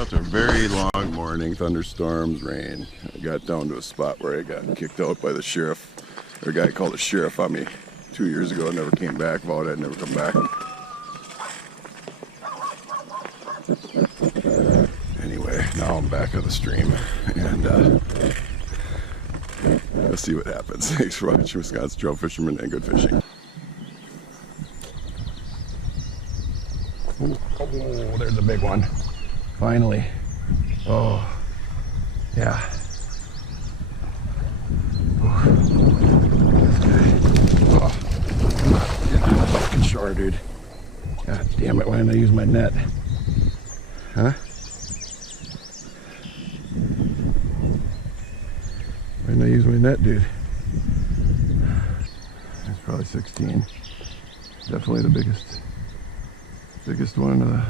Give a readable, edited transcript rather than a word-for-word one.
After a very long morning, thunderstorms, rain, I got down to a spot where I got kicked out by the sheriff. Or a guy called the sheriff on me 2 years ago and never came back. Vowed I'd never come back. Anyway, now I'm back on the stream and let's see what happens. Thanks for watching Wisconsin Trail Fisherman, and good fishing. Oh, there's a big one. Finally. Oh, yeah. Oh, I'm not fucking sure, dude. God damn it, why didn't I use my net? Huh? Why didn't I use my net, dude? It's probably 16. Definitely the biggest one of the